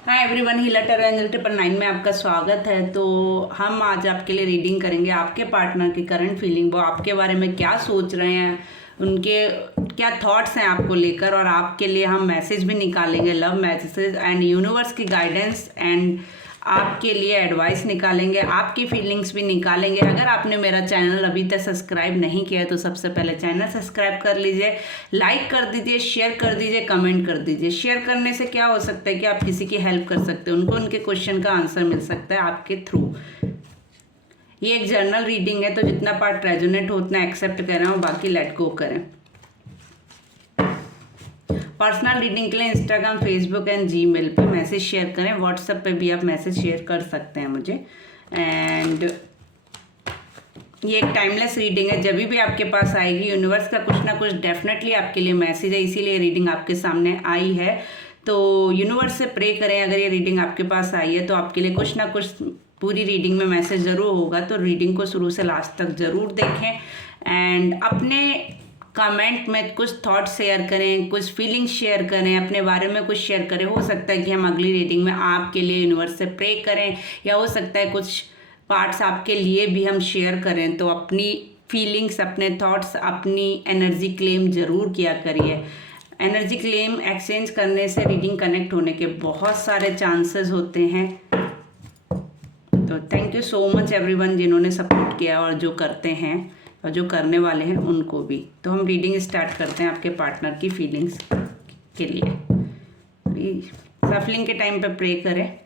Hi everyone, हीला tarot angel 999 में आपका स्वागत है। तो हम आज आपके लिए रीडिंग करेंगे आपके पार्टनर की करंट फीलिंग, वो आपके बारे में क्या सोच रहे हैं, उनके क्या थॉट्स हैं आपको लेकर, और आपके लिए हम मैसेज भी निकालेंगे, लव मैसेज एंड यूनिवर्स की गाइडेंस एंड आपके लिए एडवाइस निकालेंगे, आपकी फीलिंग्स भी निकालेंगे। अगर आपने मेरा चैनल अभी तक सब्सक्राइब नहीं किया है तो सबसे पहले चैनल सब्सक्राइब कर लीजिए, लाइक कर दीजिए, शेयर कर दीजिए, कमेंट कर दीजिए। शेयर करने से क्या हो सकता है कि आप किसी की हेल्प कर सकते हैं, उनको उनके क्वेश्चन का आंसर मिल सकता है आपके थ्रू। ये एक जर्नल रीडिंग है, तो जितना पार्ट रेजोनेट हो उतना एक्सेप्ट करें और बाकी लेट गो करें। पर्सनल रीडिंग के लिए इंस्टाग्राम, फेसबुक एंड जीमेल पे मैसेज शेयर करें। व्हाट्सएप पे भी आप मैसेज शेयर कर सकते हैं मुझे। एंड ये एक टाइमलेस रीडिंग है, जब भी आपके पास आएगी यूनिवर्स का कुछ ना कुछ डेफिनेटली आपके लिए मैसेज है, इसीलिए रीडिंग आपके सामने आई है। तो यूनिवर्स से प्रे करें, अगर ये रीडिंग आपके पास आई है तो आपके लिए कुछ ना कुछ पूरी रीडिंग में मैसेज ज़रूर होगा। तो रीडिंग को शुरू से लास्ट तक ज़रूर देखें एंड अपने कमेंट में कुछ थॉट शेयर करें, कुछ फीलिंग्स शेयर करें, अपने बारे में कुछ शेयर करें। हो सकता है कि हम अगली रीडिंग में आपके लिए यूनिवर्स से प्रे करें, या हो सकता है कुछ पार्ट्स आपके लिए भी हम शेयर करें। तो अपनी फीलिंग्स, अपने थॉट्स, अपनी एनर्जी क्लेम ज़रूर किया करिए। एनर्जी क्लेम एक्सचेंज करने से रीडिंग कनेक्ट होने के बहुत सारे चांसेस होते हैं। तो thank you so much everyone जिन्होंने सपोर्ट किया और जो करते हैं और जो करने वाले हैं उनको भी। तो हम रीडिंग स्टार्ट करते हैं आपके पार्टनर की फीलिंग्स के लिए। सफलिंग के टाइम पे प्रे करें।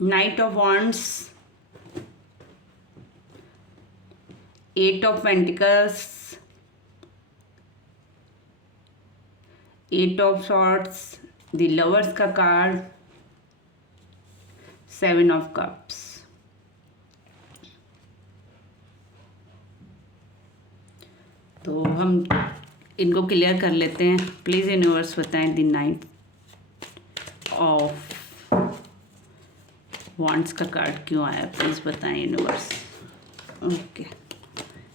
Knight of Wands, 8 of Pentacles, 8 of Swords, the Lovers का कार्ड, 7 of Cups। तो हम इनको क्लियर कर लेते हैं। प्लीज़ यूनिवर्स बताएं द नाइट ऑफ वॉन्ड्स का कार्ड क्यों आया, प्लीज़ बताएं यूनिवर्स। ओके,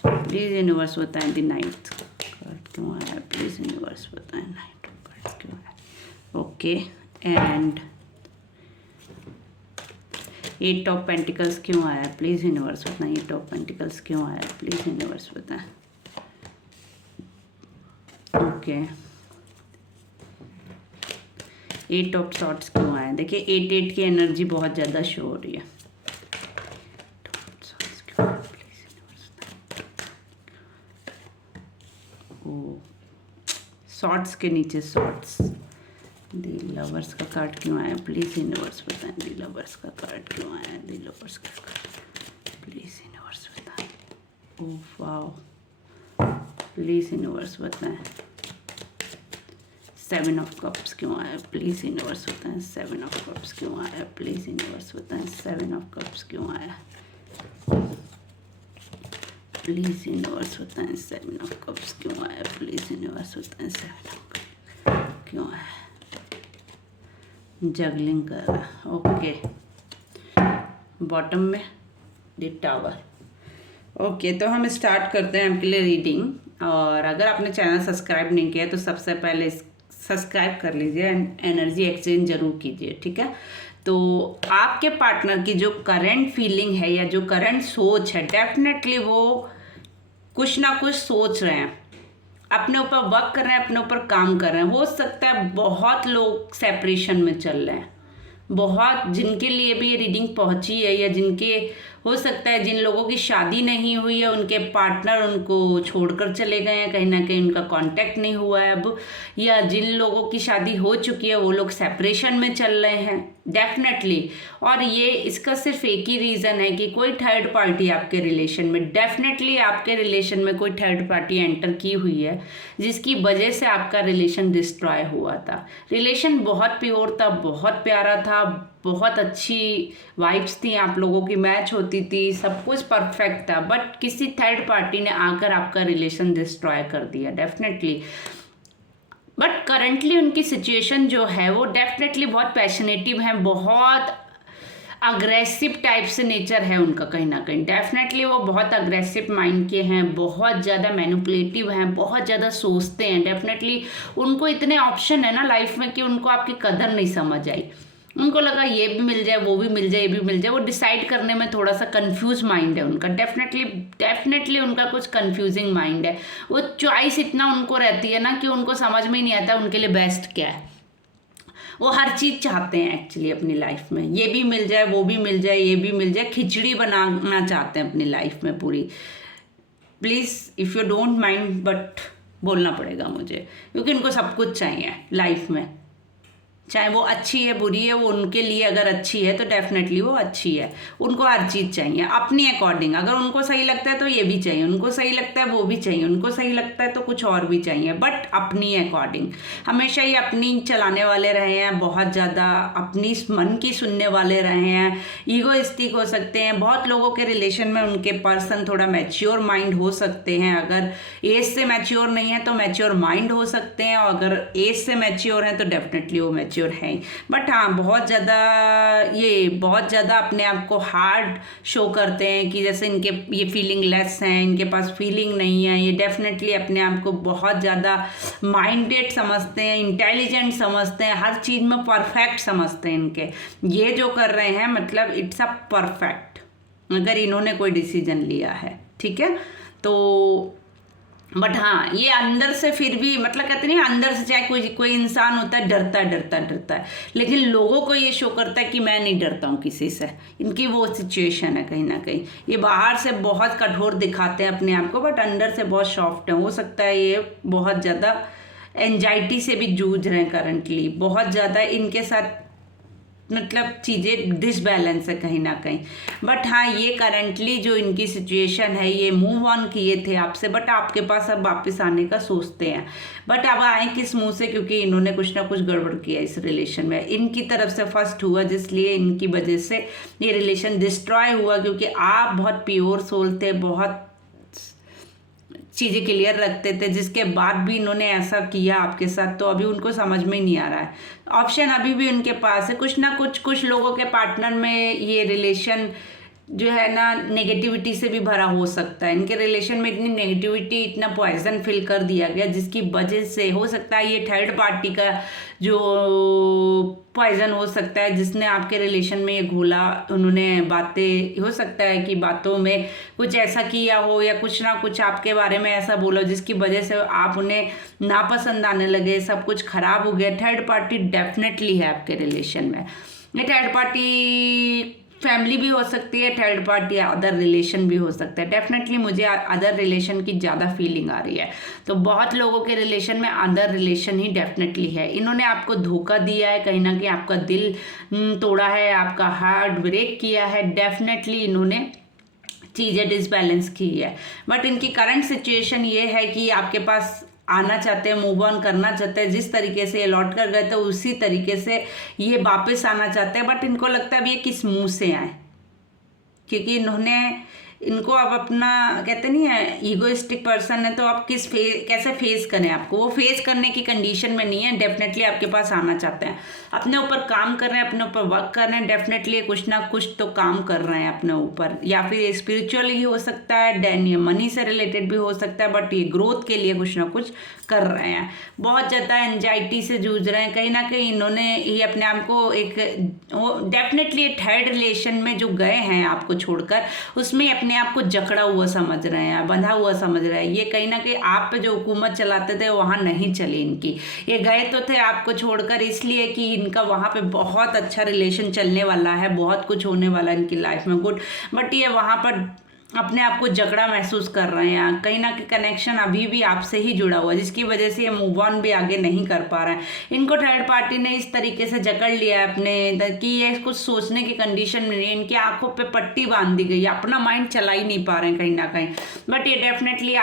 प्लीज़ यूनिवर्स बताएं द नाइट कार्ड क्यों आया, प्लीज़ यूनिवर्स बताएं नाइट कार्ड क्यों आया। ओके, एंड 8 ऑफ पेंटिकल्स क्यों आया, प्लीज़ यूनिवर्स बताएं। 8 ऑफ पेंटिकल्स क्यों आया, प्लीज़ यूनिवर्स बताएं। ओके, 8 ऑफ सॉर्ट्स क्यों आया। देखिए 8 की एनर्जी बहुत ज़्यादा शो हो रही है। सॉर्ट्स के नीचे सॉर्ट्स। दी लवर्स का कार्ड क्यों आया, प्लीज़ यूनिवर्स बताएं। दी लवर्स का कार्ड क्यों आया, दी लवर्स का कार्ड प्लीज़ यूनिवर्स बताएं। ओह वाओ, प्लीज़ यूनिवर्स बताएं। 7 ऑफ कप्स क्यों आया, प्लीज़ यूनिवर्स बताएं। 7 ऑफ कप्स क्यों आया, प्लीज़ यूनिवर्स बताएं। 7 ऑफ कप्स क्यों आया, प्लीज़ यूनिवर्स बताएं। 7 ऑफ कप्स क्यों आया, प्लीज़ यूनिवर्स बताएं। 7 ऑफ कप्स क्यों आया। जगलिंग कर रहा है। ओके, बॉटम में द टावर। ओके, तो हम स्टार्ट करते हैं आपके लिए रीडिंग। और अगर आपने चैनल सब्सक्राइब नहीं किया तो सबसे पहले सब्सक्राइब कर लीजिए एंड एनर्जी एक्सचेंज जरूर कीजिए, ठीक है। तो आपके पार्टनर की जो करंट फीलिंग है या जो करंट सोच है, डेफिनेटली वो कुछ ना कुछ सोच रहे हैं, अपने ऊपर वर्क कर रहे हैं, अपने ऊपर काम कर रहे हैं। हो सकता है बहुत लोग सेपरेशन में चल रहे हैं, बहुत जिनके लिए भी ये रीडिंग पहुंची है, या जिनके हो सकता है जिन लोगों की शादी नहीं हुई है, उनके पार्टनर उनको छोड़कर चले गए हैं, कहीं ना कहीं उनका कांटेक्ट नहीं हुआ है अब, या जिन लोगों की शादी हो चुकी है वो लोग सेपरेशन में चल रहे हैं डेफिनेटली। और ये इसका सिर्फ एक ही रीज़न है कि कोई थर्ड पार्टी आपके रिलेशन में, डेफिनेटली आपके रिलेशन में कोई थर्ड पार्टी एंटर की हुई है, जिसकी वजह से आपका रिलेशन डिस्ट्रॉय हुआ था। रिलेशन बहुत प्योर था, बहुत प्यारा था, बहुत अच्छी वाइब्स थी, आप लोगों की मैच होती थी, सब कुछ परफेक्ट था, बट किसी थर्ड पार्टी ने आकर आपका रिलेशन डिस्ट्रॉय कर दिया डेफिनेटली। बट करंटली उनकी सिचुएशन जो है वो डेफिनेटली बहुत पैशनेटिव है, बहुत अग्रेसिव टाइप से नेचर है उनका, कहीं ना कहीं डेफिनेटली वो बहुत अग्रेसिव माइंड के हैं, बहुत ज़्यादा मैनिपुलेटिव हैं, बहुत ज़्यादा सोचते हैं। डेफिनेटली उनको इतने ऑप्शन है ना लाइफ में कि उनको आपकी कदर नहीं समझ आई। उनको लगा ये भी मिल जाए, वो भी मिल जाए, ये भी मिल जाए। वो डिसाइड करने में थोड़ा सा कंफ्यूज माइंड है उनका, डेफिनेटली उनका कुछ कंफ्यूजिंग माइंड है। वो चॉइस इतना उनको रहती है ना कि उनको समझ में ही नहीं आता उनके लिए बेस्ट क्या है। वो हर चीज़ चाहते हैं एक्चुअली अपनी लाइफ में, ये भी मिल जाए, वो भी मिल जाए, ये भी मिल जाए, खिचड़ी बनाना चाहते हैं अपनी लाइफ में पूरी। Please if you don't mind, but बोलना पड़ेगा मुझे, क्योंकि इनको सब कुछ चाहिए लाइफ में, चाहे वो अच्छी है बुरी है, वो उनके लिए अगर अच्छी है तो डेफिनेटली वो अच्छी है। उनको हर चीज़ चाहिए अपनी अकॉर्डिंग, अगर उनको सही लगता है तो ये भी चाहिए, उनको सही लगता है वो भी चाहिए, उनको सही लगता है तो कुछ और भी चाहिए, बट अपनी अकॉर्डिंग। हमेशा ही अपनी चलाने वाले रहे हैं, बहुत ज़्यादा अपनी मन की सुनने वाले रहे हैं, ईगोइस्टिक हो सकते हैं। बहुत लोगों के रिलेशन में उनके पर्सन थोड़ा मैच्योर माइंड हो सकते हैं, अगर एज से मैच्योर नहीं है तो मैच्योर माइंड हो सकते हैं, और अगर एज से मैच्योर हैं तो डेफिनेटली वो मैच्योर है। बट हाँ, बहुत ज़्यादा अपने आप को हार्ड शो करते हैं कि जैसे इनके ये फीलिंग लेस हैं, इनके पास फीलिंग नहीं है। ये डेफिनेटली अपने आप को बहुत ज़्यादा माइंडेड समझते हैं, इंटेलिजेंट समझते हैं, हर चीज़ में परफेक्ट समझते हैं। इनके ये जो कर रहे हैं मतलब इट्स अ परफेक्ट, अगर इन्होंने कोई डिसीजन लिया है, ठीक है। तो बट हाँ, ये अंदर से फिर भी मतलब कहते नहीं, अंदर से चाहे कोई इंसान होता है डरता है, लेकिन लोगों को ये शो करता है कि मैं नहीं डरता हूँ किसी से। इनकी वो सिचुएशन है कहीं ना कहीं। ये बाहर से बहुत कठोर दिखाते हैं अपने आप को, बट अंदर से बहुत सॉफ्ट है। हो सकता है ये बहुत ज़्यादा एंजाइटी से भी जूझ रहे हैं करंटली, बहुत ज़्यादा इनके साथ मतलब चीज़ें डिसबैलेंस है कहीं ना कहीं। बट हाँ, ये करंटली जो इनकी सिचुएशन है, ये मूव ऑन किए थे आपसे, बट आपके पास अब वापस आने का सोचते हैं। बट अब आए किस मुंह से, क्योंकि इन्होंने कुछ ना कुछ गड़बड़ किया इस रिलेशन में, इनकी तरफ से फर्स्ट हुआ, जिसलिए इनकी वजह से ये रिलेशन डिस्ट्रॉय हुआ। क्योंकि आप बहुत प्योर सोल थे, बहुत चीज़ें क्लियर रखते थे, जिसके बाद भी इन्होंने ऐसा किया आपके साथ, तो अभी उनको समझ में नहीं आ रहा है। ऑप्शन अभी भी उनके पास है, कुछ लोगों के पार्टनर में ये रिलेशन जो है ना नेगेटिविटी से भी भरा हो सकता है। इनके रिलेशन में इतनी नेगेटिविटी, इतना पॉइजन फिल कर दिया गया, जिसकी वजह से हो सकता है ये थर्ड पार्टी का जो पॉइजन हो सकता है, जिसने आपके रिलेशन में ये घोला। उन्होंने बातें, हो सकता है कि बातों में कुछ ऐसा किया हो, या कुछ ना कुछ आपके बारे में ऐसा बोला जिसकी वजह से आप उन्हें नापसंद आने लगे, सब कुछ खराब हो गया। थर्ड पार्टी डेफिनेटली है आपके रिलेशन में। ये थर्ड पार्टी फैमिली भी हो सकती है, थर्ड पार्टी अदर रिलेशन भी हो सकता है। डेफिनेटली मुझे अदर रिलेशन की ज़्यादा फीलिंग आ रही है। तो बहुत लोगों के रिलेशन में अदर रिलेशन ही डेफिनेटली है। इन्होंने आपको धोखा दिया है, कहीं ना कहीं आपका दिल तोड़ा है, आपका हार्ट ब्रेक किया है। डेफिनेटली इन्होंने चीज़ें डिसबैलेंस की है। बट इनकी करंट सिचुएशन ये है कि आपके पास आना चाहते हैं, मूव ऑन करना चाहते हैं। जिस तरीके से ये लौट कर गए थे उसी तरीके से ये वापस आना चाहते हैं। बट इनको लगता है अब ये किस मुंह से आए, क्योंकि इनको अब अपना कहते नहीं है, ईगोइस्टिक पर्सन है, तो आप कैसे फेस करें आपको, वो फेस करने की कंडीशन में नहीं है। डेफिनेटली आपके पास आना चाहते हैं, अपने ऊपर काम कर रहे हैं, अपने ऊपर वर्क कर रहे हैं। डेफिनेटली कुछ ना कुछ तो काम कर रहे हैं अपने ऊपर, या फिर स्पिरिचुअली हो सकता है, मनी से रिलेटेड भी हो सकता है, बट ये ग्रोथ के लिए कुछ ना कुछ कर रहे हैं, बहुत ज़्यादा एंजाइटी से जूझ रहे हैं। कहीं ना कहीं इन्होंने ये अपने आप को एक डेफिनेटली थर्ड रिलेशन में जो गए हैं आपको छोड़कर, उसमें अपने आप को जकड़ा हुआ समझ रहे हैं, बंधा हुआ समझ रहे हैं। ये कहीं ना कहीं आप पे जो हुकूमत चलाते थे वहाँ नहीं चली इनकी। ये गए तो थे आपको छोड़कर इसलिए कि इनका वहाँ पे बहुत अच्छा रिलेशन चलने वाला है, बहुत कुछ होने वाला है इनकी लाइफ में गुड, बट ये वहाँ पर अपने आप को जकड़ा महसूस कर रहे हैं। कहीं ना कहीं कनेक्शन अभी भी आपसे ही जुड़ा हुआ है, जिसकी वजह से ये मूव ऑन भी आगे नहीं कर पा रहे हैं। इनको थर्ड पार्टी ने इस तरीके से जकड़ लिया है अपने कि ये कुछ सोचने की कंडीशन में नहीं है। इनकी आंखों पे पट्टी बांध दी गई है, अपना माइंड चला ही नहीं पा रहे हैं कहीं ना कहीं। बट ये डेफिनेटली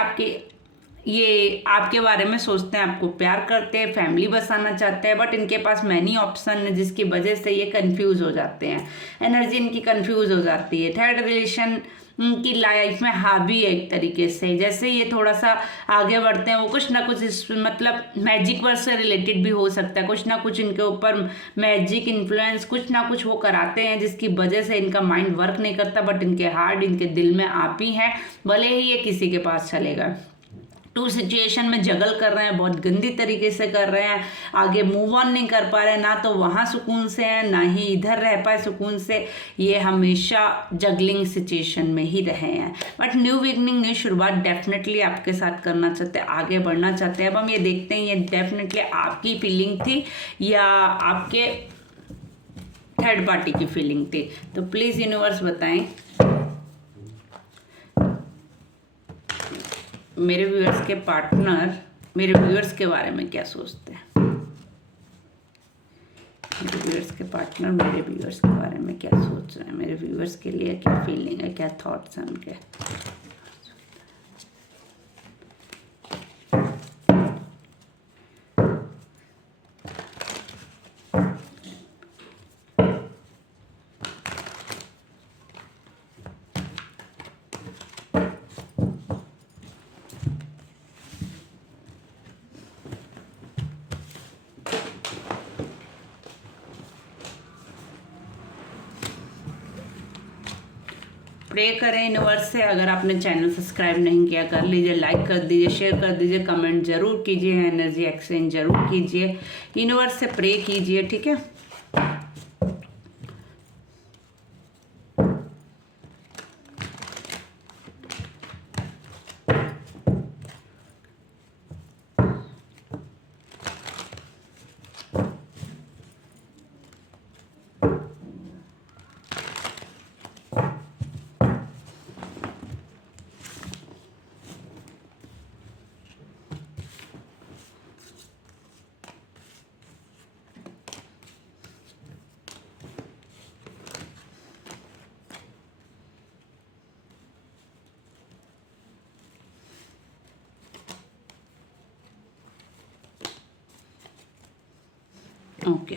आपके बारे में सोचते हैं, आपको प्यार करते हैं, फैमिली बसाना चाहते हैं, बट इनके पास मैनी ऑप्शन है जिसकी वजह से ये कंफ्यूज हो जाते हैं। एनर्जी इनकी कंफ्यूज हो जाती है। थर्ड रिलेशन की लाइफ में हावी है एक तरीके से। जैसे ये थोड़ा सा आगे बढ़ते हैं, वो कुछ ना कुछ मतलब मैजिक वर्क से रिलेटेड भी हो सकता है, कुछ ना कुछ इनके ऊपर मैजिक इन्फ्लुएंस कुछ ना कुछ वो कराते हैं, जिसकी वजह से इनका माइंड वर्क नहीं करता, बट इनके हार्ट इनके दिल में आप ही हैं, भले ही ये किसी के पास चलेगा। टू सिचुएशन में जगल कर रहे हैं, बहुत गंदी तरीके से कर रहे हैं, आगे मूव ऑन नहीं कर पा रहे हैं, ना तो वहाँ सुकून से हैं ना ही इधर रह पाए सुकून से। ये हमेशा जगलिंग सिचुएशन में ही रहे हैं, बट न्यू बिगनिंग न्यू शुरुआत डेफिनेटली आपके साथ करना चाहते हैं, आगे बढ़ना चाहते हैं। अब हम ये देखते हैं ये डेफिनेटली आपकी फीलिंग थी या आपके थर्ड पार्टी की फीलिंग थी। तो प्लीज़ यूनिवर्स बताएं मेरे व्यूअर्स के पार्टनर मेरे व्यूअर्स के बारे में क्या सोचते हैं। मेरे व्यूअर्स के पार्टनर मेरे व्यूअर्स के बारे में क्या सोच रहे हैं, मेरे व्यूअर्स के लिए क्या फीलिंग है, क्या थॉट्स हैं उनके। प्रे करें यूनिवर्स से। अगर आपने चैनल सब्सक्राइब नहीं किया कर लीजिए, लाइक कर दीजिए, शेयर कर दीजिए, कमेंट जरूर कीजिए, एनर्जी एक्सचेंज जरूर कीजिए, यूनिवर्स से प्रे कीजिए, ठीक है। ओके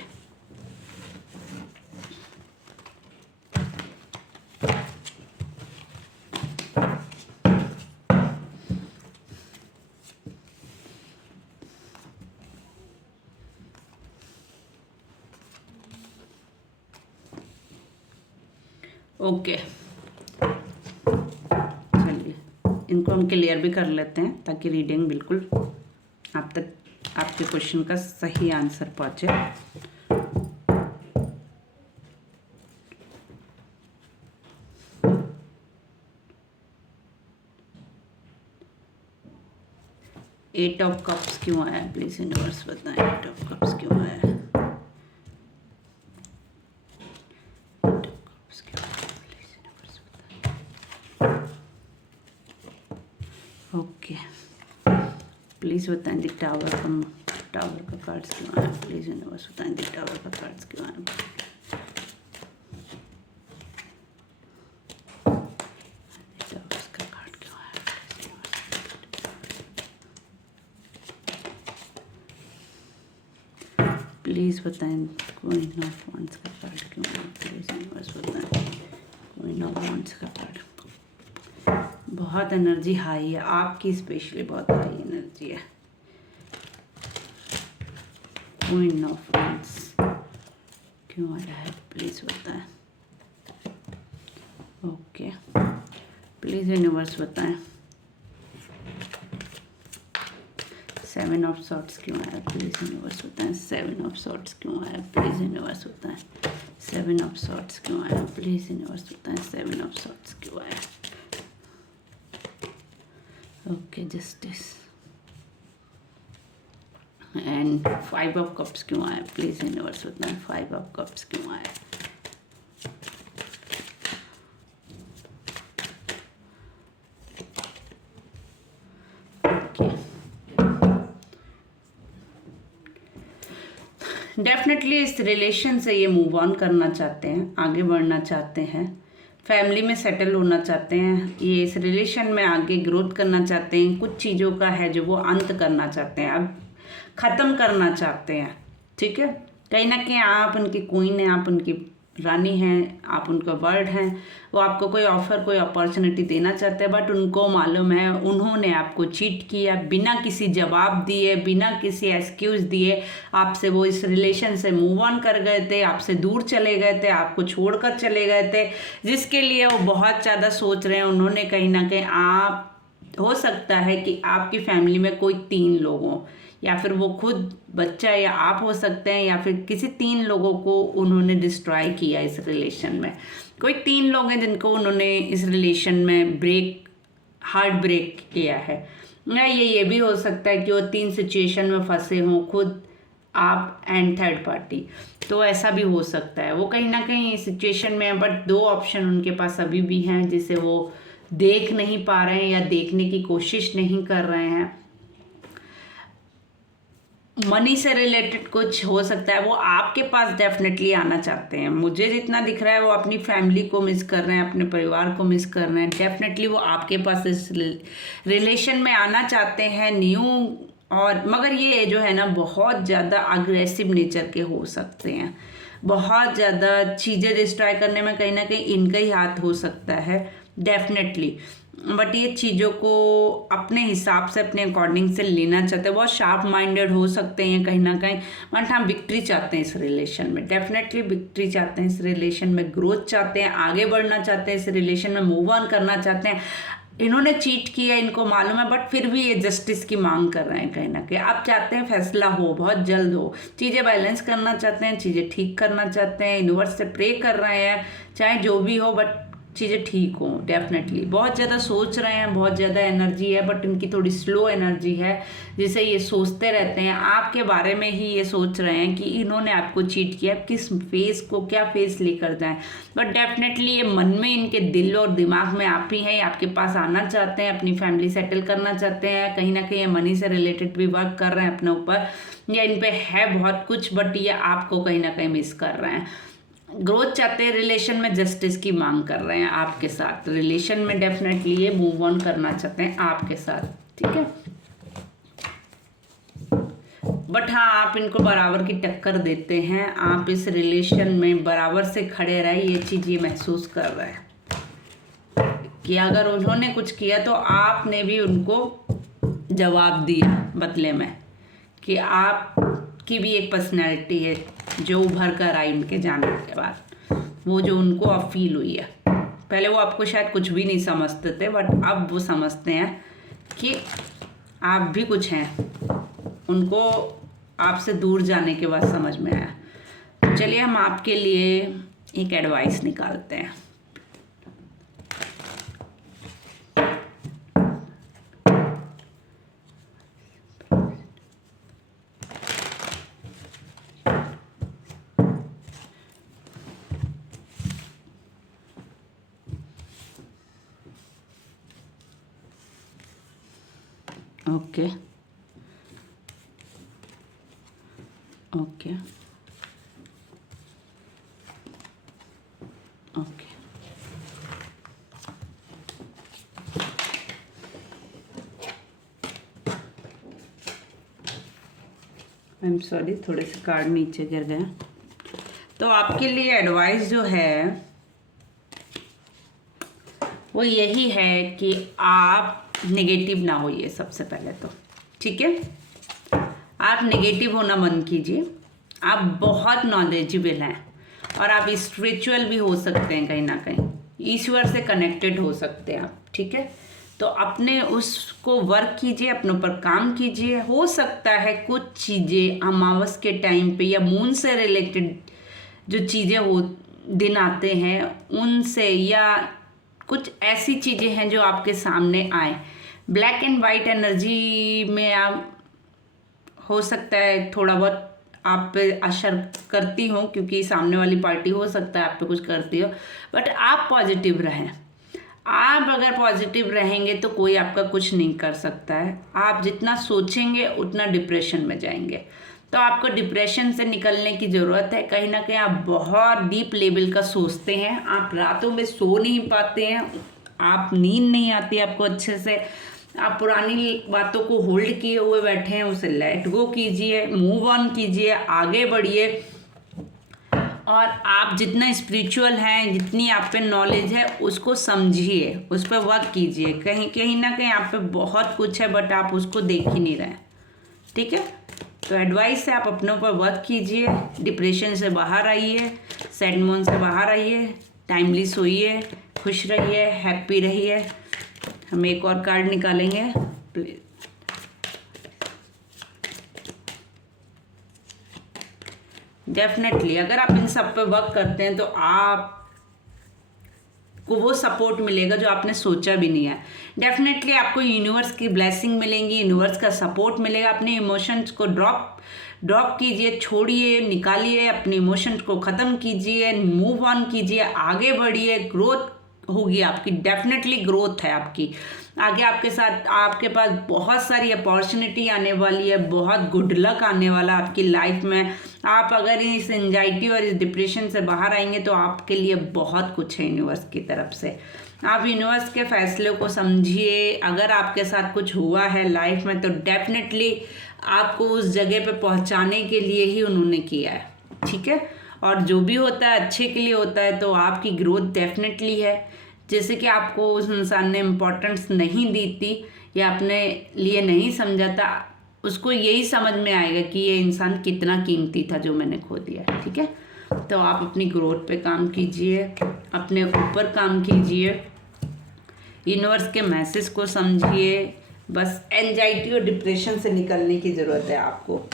ओके चलिए इनको हम क्लियर भी कर लेते हैं ताकि रीडिंग बिल्कुल आप तक आपके क्वेश्चन का सही आंसर पहुंचे। एट ऑफ कप्स क्यों आया, प्लीज यूनिवर्स बताएं। एट ऑफ कप्स क्यों आया, ओके प्लीज़ बताएं दी टावर का कार्ड्स क्यों आया, प्लीज़ यूनिवर्स बताएं दी टावर का कार्ड्स क्यों आया। टावर्स का कार्ड क्यों आया, प्लीज़ बताएं। क्वीन ऑफ वांड्स का कार्ड क्यों आया, प्लीज़ यूनिवर्स बताएं। क्वीन ऑफ वांड्स का कार्ड, बहुत एनर्जी हाई है आपकी, स्पेशली बहुत हाई एनर्जी है। क्वीन ऑफ वांड्स क्यों आ रहा है, प्लीज बताएं। ओके प्लीज यूनिवर्स बताएं। 7 ऑफ सॉर्ट्स क्यों आया प्लीज़ यूनिवर्स बताएं। 7 ऑफ सॉर्ट्स क्यों आया प्लीज़ यूनिवर्स बताएं। 7 ऑफ सॉर्ट्स क्यों आया प्लीज़ यूनिवर्स बताएं। 7 ऑफ सॉर्ट्स क्यों आया। Okay justice and 5 of cups क्यों आया प्लीज़ यूनिवर्स बताएं। 5 ऑफ कप्स क्यों आया। डेफिनेटली इस रिलेशन से ये मूव ऑन करना चाहते हैं, आगे बढ़ना चाहते हैं, फैमिली में सेटल होना चाहते हैं, ये इस रिलेशन में आगे ग्रोथ करना चाहते हैं। कुछ चीज़ों का है जो वो अंत करना चाहते हैं, अब ख़त्म करना चाहते हैं। ठीक है, कहीं ना कहीं आप उनकी क्वीन हैं, आप उनकी रानी हैं, आप उनका वर्ड हैं। वो आपको कोई ऑफ़र कोई अपॉर्चुनिटी देना चाहते हैं, बट उनको मालूम है उन्होंने आपको चीट किया। बिना किसी जवाब दिए, बिना किसी एक्सक्यूज़ दिए आपसे वो इस रिलेशन से मूव ऑन कर गए थे, आपसे दूर चले गए थे, आपको छोड़कर चले गए थे, जिसके लिए वो बहुत ज़्यादा सोच रहे हैं। उन्होंने कहीं ना कहीं, आप हो सकता है कि आपकी फैमिली में कोई 3 लोग हों, या फिर वो खुद बच्चा या आप हो सकते हैं, या फिर किसी 3 लोगों को उन्होंने डिस्ट्रॉय किया इस रिलेशन में। कोई 3 लोग हैं जिनको उन्होंने इस रिलेशन में हार्ट ब्रेक किया है। या ये भी हो सकता है कि वो 3 सिचुएशन में फंसे हों, खुद आप एंड थर्ड पार्टी, तो ऐसा भी हो सकता है। वो कहीं ना कहीं सिचुएशन में है, बट 2 ऑप्शन उनके पास अभी भी हैं जिसे वो देख नहीं पा रहे हैं या देखने की कोशिश नहीं कर रहे हैं। मनी से रिलेटेड कुछ हो सकता है, वो आपके पास डेफिनेटली आना चाहते हैं। मुझे जितना दिख रहा है वो अपनी फैमिली को मिस कर रहे हैं, अपने परिवार को मिस कर रहे हैं। डेफिनेटली वो आपके पास इस रिलेशन में आना चाहते हैं न्यू, और मगर ये जो है ना बहुत ज़्यादा अग्रेसिव नेचर के हो सकते हैं। बहुत ज़्यादा चीज़ें डिस्ट्रॉय करने में कहीं ना कहीं इनका ही हाथ हो सकता है डेफिनेटली। बट ये चीज़ों को अपने हिसाब से, अपने अकॉर्डिंग से लेना चाहते हैं। बहुत शार्प माइंडेड हो सकते हैं कहीं ना कहीं, बट हम विक्ट्री चाहते हैं इस रिलेशन में। डेफिनेटली विक्ट्री चाहते हैं इस रिलेशन में, ग्रोथ चाहते हैं, आगे बढ़ना चाहते हैं, इस रिलेशन में मूव ऑन करना चाहते हैं। इन्होंने चीट किया, इनको मालूम है, बट फिर भी ये जस्टिस की मांग कर रहे हैं कहीं ना कहीं। आप चाहते हैं फैसला हो, बहुत जल्द हो, चीज़ें बैलेंस करना चाहते हैं, चीज़ें ठीक करना चाहते हैं, यूनिवर्स से प्रे कर रहे हैं, चाहे जो भी हो बट चीज़ें ठीक हों। डेफिनेटली बहुत ज़्यादा सोच रहे हैं, बहुत ज़्यादा एनर्जी है, बट इनकी थोड़ी स्लो एनर्जी है, जिसे ये सोचते रहते हैं आपके बारे में ही। ये सोच रहे हैं कि इन्होंने आपको चीट किया, किस फेस को क्या फेस लेकर जाएं। बट डेफिनेटली ये मन में, इनके दिल और दिमाग में आप ही हैं, आपके पास आना चाहते हैं, अपनी फैमिली सेटल करना चाहते हैं। कहीं ना कहीं ये मनी से रिलेटेड भी वर्क कर रहे हैं अपने ऊपर, या इन पर है बहुत कुछ, बट ये आपको कहीं ना कहीं मिस कर रहे हैं। ग्रोथ चाहते हैं, रिलेशन में जस्टिस की मांग कर रहे हैं आपके साथ। रिलेशन में डेफिनेटली ये मूव ऑन करना चाहते हैं आपके साथ। ठीक है, बट हाँ, आप इनको बराबर की टक्कर देते हैं। आप इस रिलेशन में बराबर से खड़े रहे, ये चीज़ ये महसूस कर रहे हैं कि अगर उन्होंने कुछ किया तो आपने भी उनको जवाब दिया बदले में, कि आपकी भी एक पर्सनैलिटी है जो उभर कर आई उनके जाने के बाद। वो जो उनको अब फील हुई है, पहले वो आपको शायद कुछ भी नहीं समझते थे, बट अब वो समझते हैं कि आप भी कुछ हैं। उनको आपसे दूर जाने के बाद समझ में आया। तो चलिए हम आपके लिए एक एडवाइस निकालते हैं। Okay okay okay, I am sorry, थोड़े से कार्ड नीचे गिर गए। तो आपके लिए एडवाइस जो है वो यही है कि आप नेगेटिव ना होइए सबसे पहले तो। ठीक है, आप नेगेटिव होना बंद कीजिए। आप बहुत नॉलेजेबल हैं और आप स्पिरिचुअल भी हो सकते हैं, कहीं ना कहीं ईश्वर से कनेक्टेड हो सकते हैं आप। ठीक है, तो अपने उसको वर्क कीजिए, अपने ऊपर काम कीजिए। हो सकता है कुछ चीज़ें अमावस के टाइम पे या मून से रिलेटेड जो चीज़ें हो दिन आते हैं उनसे, या कुछ ऐसी चीज़ें हैं जो आपके सामने आए। ब्लैक एंड वाइट एनर्जी में आप हो सकता है थोड़ा बहुत आप पे असर करती हो, क्योंकि सामने वाली पार्टी हो सकता है आप पे कुछ करती हो, बट आप पॉजिटिव रहें। आप अगर पॉजिटिव रहेंगे तो कोई आपका कुछ नहीं कर सकता है। आप जितना सोचेंगे उतना डिप्रेशन में जाएंगे। तो आपको डिप्रेशन से निकलने की ज़रूरत है। कहीं ना कहीं आप बहुत डीप लेवल का सोचते हैं, आप रातों में सो नहीं पाते हैं, आप नींद नहीं आती आपको अच्छे से, आप पुरानी बातों को होल्ड किए हुए बैठे हैं, उसे लेट गो कीजिए, मूव ऑन कीजिए, आगे बढ़िए। और आप जितना स्पिरिचुअल हैं, जितनी आप पे नॉलेज है उसको समझिए, उस पर वर्क कीजिए। कहीं कहीं ना कहीं आप पे बहुत कुछ है बट आप उसको देख ही नहीं रहे। ठीक है, तो एडवाइस है आप अपने ऊपर वर्क कीजिए, डिप्रेशन से बाहर आइए, सैड मूड से बाहर आइए, टाइमली सोइए, खुश रहिए, हैप्पी रहिए। हम एक और कार्ड निकालेंगे प्लीज। डेफिनेटली अगर आप इन सब पे वर्क करते हैं तो आप को वो सपोर्ट मिलेगा जो आपने सोचा भी नहीं है। डेफिनेटली आपको यूनिवर्स की ब्लेसिंग मिलेंगी, यूनिवर्स का सपोर्ट मिलेगा। अपने इमोशंस को ड्रॉप कीजिए, छोड़िए, निकालिए, अपने इमोशंस को ख़त्म कीजिए, मूव ऑन कीजिए, आगे बढ़िए। ग्रोथ होगी आपकी, डेफिनेटली ग्रोथ है आपकी आगे। आपके साथ आपके पास बहुत सारी अपॉर्चुनिटी आने वाली है, बहुत गुड लक आने वाला आपकी लाइफ में। आप अगर इस एंजाइटी और इस डिप्रेशन से बाहर आएंगे तो आपके लिए बहुत कुछ है यूनिवर्स की तरफ से। आप यूनिवर्स के फैसले को समझिए। अगर आपके साथ कुछ हुआ है लाइफ में तो डेफिनेटली आपको उस जगह पे पहुंचाने के लिए ही उन्होंने किया है। ठीक है, और जो भी होता है अच्छे के लिए होता है, तो आपकी ग्रोथ डेफिनेटली है। जैसे कि आपको उस इंसान ने इम्पोर्टेंस नहीं दी थी या अपने लिए नहीं समझा था, उसको यही समझ में आएगा कि ये इंसान कितना कीमती था जो मैंने खो दिया। ठीक है, तो आप अपनी ग्रोथ पे काम कीजिए, अपने ऊपर काम कीजिए, यूनिवर्स के मैसेज को समझिए। बस एंजाइटी और डिप्रेशन से निकलने की ज़रूरत है आपको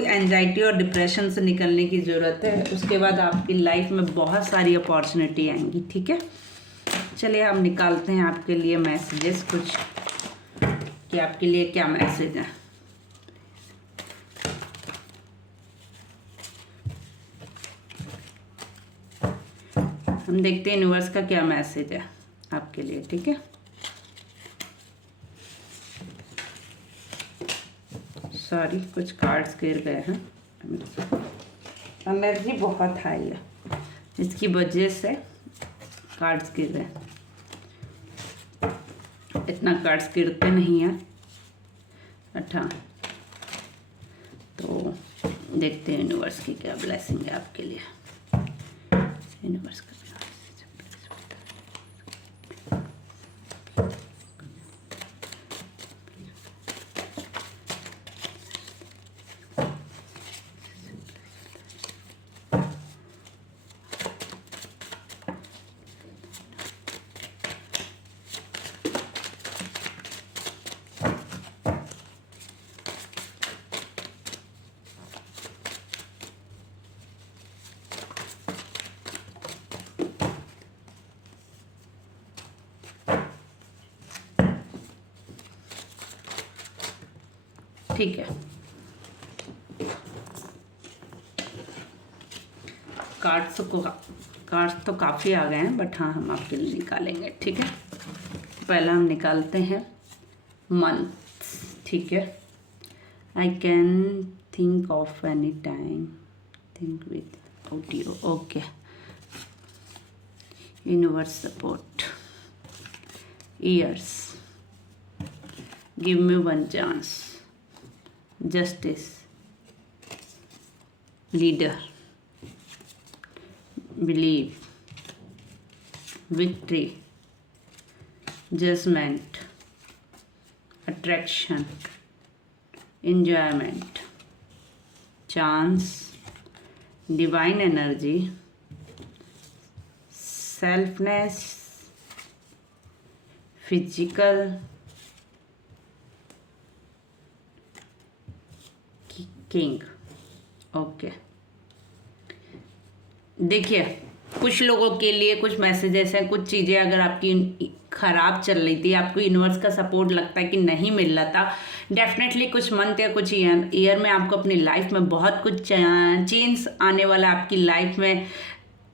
एंजाइटी और डिप्रेशन से निकलने की ज़रूरत है। उसके बाद आपकी लाइफ में बहुत सारी अपॉर्चुनिटी आएंगी। ठीक है, चलिए हम निकालते हैं आपके लिए मैसेजेस कुछ, कि आपके लिए क्या मैसेज है। हम देखते हैं यूनिवर्स का क्या मैसेज है आपके लिए। ठीक है, सॉरी कुछ कार्ड्स गिर गए हैं, एनर्जी बहुत हाई है इसकी वजह से कार्ड्स गिर गए। इतना कार्ड्स गिरते नहीं हैं। अच्छा, तो देखते हैं यूनिवर्स की क्या ब्लेसिंग है आपके लिए। यूनिवर्स का ठीक है, कार्ड्स तो काफ़ी आ गए हैं बट हाँ हम आपके लिए निकालेंगे। ठीक है, पहला हम निकालते हैं मंथ। ठीक है, I can think of any time, think with audio. Okay, universe support, years, give me one chance, justice, leader, belief, victory, judgment, attraction, enjoyment, chance, divine energy, selfness, physical king. Okay, देखिए कुछ लोगों के लिए कुछ messages हैं, कुछ चीज़ें अगर आपकी ख़राब चल रही थी, आपको यूनिवर्स का सपोर्ट लगता है कि नहीं मिल रहा था, डेफिनेटली कुछ मंथ या कुछ ईयर में आपको अपनी लाइफ में बहुत कुछ चेंज आने वाला है। आपकी लाइफ में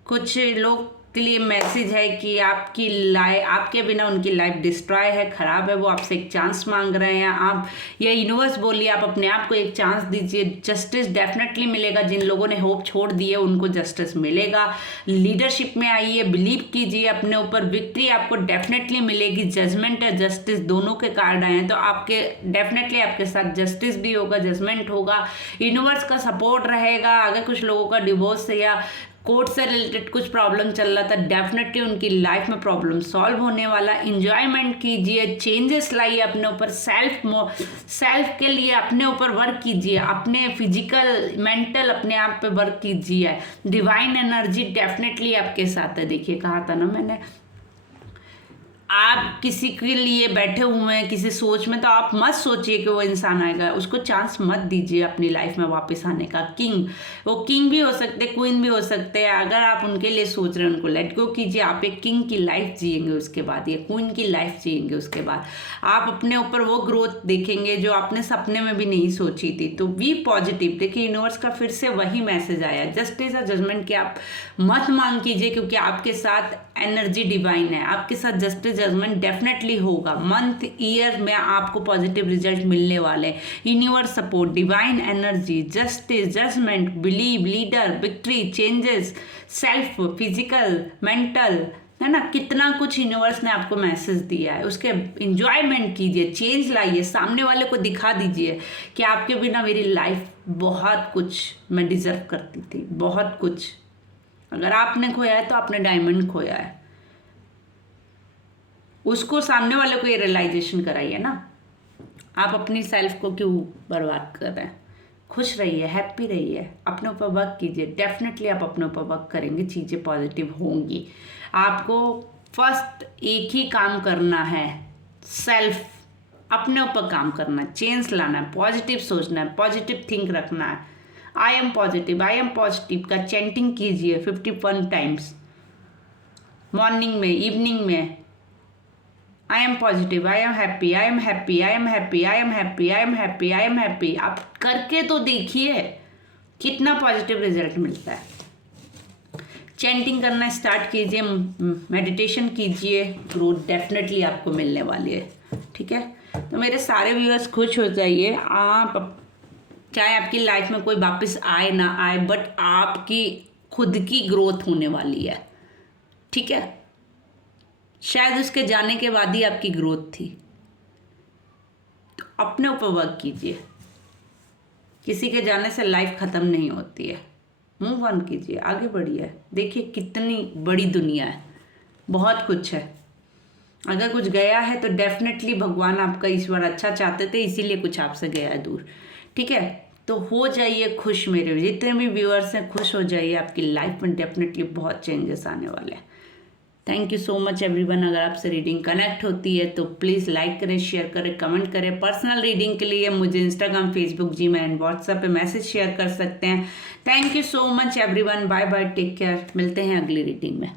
कुछ लोग के लिए मैसेज है कि आपकी लाइफ, आपके बिना उनकी लाइफ डिस्ट्रॉय है, ख़राब है, वो आपसे एक चांस मांग रहे हैं। आप या यूनिवर्स बोलिए, आप अपने आप को एक चांस दीजिए, जस्टिस डेफिनेटली मिलेगा। जिन लोगों ने होप छोड़ दी है उनको जस्टिस मिलेगा। लीडरशिप में आइए, बिलीव कीजिए अपने ऊपर, विक्ट्री आपको डेफिनेटली मिलेगी। जजमेंट या जस्टिस दोनों के कार्ड आए हैं, तो आपके डेफिनेटली आपके साथ जस्टिस भी होगा, जजमेंट होगा, यूनिवर्स का सपोर्ट रहेगा। अगर कुछ लोगों का डिवोर्स या कोर्ट से रिलेटेड कुछ प्रॉब्लम चल रहा था, डेफिनेटली उनकी लाइफ में प्रॉब्लम सॉल्व होने वाला। इंजॉयमेंट कीजिए, चेंजेस लाइए अपने ऊपर, सेल्फ के लिए अपने ऊपर वर्क कीजिए, अपने फिजिकल मेंटल अपने आप पे वर्क कीजिए। डिवाइन एनर्जी डेफिनेटली आपके साथ है। देखिए कहा था ना मैंने, आप किसी के लिए बैठे हुए हैं किसी सोच में, तो आप मत सोचिए कि वो इंसान आएगा, उसको चांस मत दीजिए अपनी लाइफ में वापस आने का। किंग, वो किंग भी हो सकते, क्वीन भी हो सकते हैं। अगर आप उनके लिए सोच रहे हैं, उनको लेट गो कीजिए। आप एक किंग की लाइफ जिएंगे उसके बाद, या क्वीन की लाइफ जिएंगे उसके बाद। आप अपने ऊपर वो ग्रोथ देखेंगे जो आपने सपने में भी नहीं सोची थी। तो बी पॉजिटिव। देखिए यूनिवर्स का फिर से वही मैसेज आया, जस्टिस और जजमेंट की आप मत मांग कीजिए, क्योंकि आपके साथ एनर्जी डिवाइन है, आपके साथ जस्टिस जजमेंट डेफिनेटली होगा। मंथ ईयर में आपको पॉजिटिव रिजल्ट मिलने वाले। Universe support, divine energy, justice, judgement, believe, leader, victory, changes, self, physical, mental, है ना, कितना कुछ यूनिवर्स ने आपको मैसेज दिया है। उसके इंजॉयमेंट कीजिए, चेंज लाइए, सामने वाले को दिखा दीजिए कि आपके बिना मेरी लाइफ बहुत कुछ मैं डिजर्व करती थी, बहुत कुछ। अगर आपने खोया है तो आपने डायमंड खोया है, उसको सामने वाले को ये रियलाइजेशन कराइए ना। आप अपनी सेल्फ को क्यों बर्बाद कर रहे हैं? खुश रहिए, हैप्पी रहिए, अपने ऊपर वर्क कीजिए। डेफिनेटली आप अपने ऊपर वर्क करेंगे, चीज़ें पॉजिटिव होंगी। आपको फर्स्ट एक ही काम करना है, सेल्फ, अपने ऊपर काम करना है, चेंज लाना है, पॉजिटिव सोचना है, पॉजिटिव थिंक रखना है। आई एम पॉजिटिव का चैंटिंग कीजिए 51 टाइम्स, मॉर्निंग में, इवनिंग में। I am positive, I am happy, I am happy, I am happy, I am happy, I am happy, I am happy. आप करके तो देखिए कितना पॉजिटिव रिजल्ट मिलता है। चैंटिंग करना स्टार्ट कीजिए, मेडिटेशन कीजिए, ग्रोथ डेफिनेटली आपको मिलने वाली है। ठीक है, तो मेरे सारे व्यूअर्स खुश हो जाइए। आप चाहे आपकी लाइफ में कोई वापस आए ना आए, बट आपकी खुद की ग्रोथ होने वाली है। ठीक है, शायद उसके जाने के बाद ही आपकी ग्रोथ थी। तो अपने ऊपर वर्क कीजिए, किसी के जाने से लाइफ ख़त्म नहीं होती है। मूव ऑन कीजिए, आगे बढ़िए। देखिए कितनी बड़ी दुनिया है, बहुत कुछ है। अगर कुछ गया है तो डेफिनेटली भगवान आपका, ईश्वर अच्छा चाहते थे, इसीलिए कुछ आपसे गया है दूर। ठीक है, तो हो जाइए खुश। मेरे जितने भी व्यूअर्स हैं खुश हो जाइए, आपकी लाइफ में डेफिनेटली बहुत चेंजेस आने वाले हैं। Thank you so much everyone. अगर आपसे रीडिंग कनेक्ट होती है तो प्लीज़ लाइक करें, शेयर करें, कमेंट करें। पर्सनल रीडिंग के लिए मुझे Instagram, Facebook, Gmail and WhatsApp पे मैसेज शेयर कर सकते हैं। Thank you so much everyone. Bye bye, take care. मिलते हैं अगली रीडिंग में।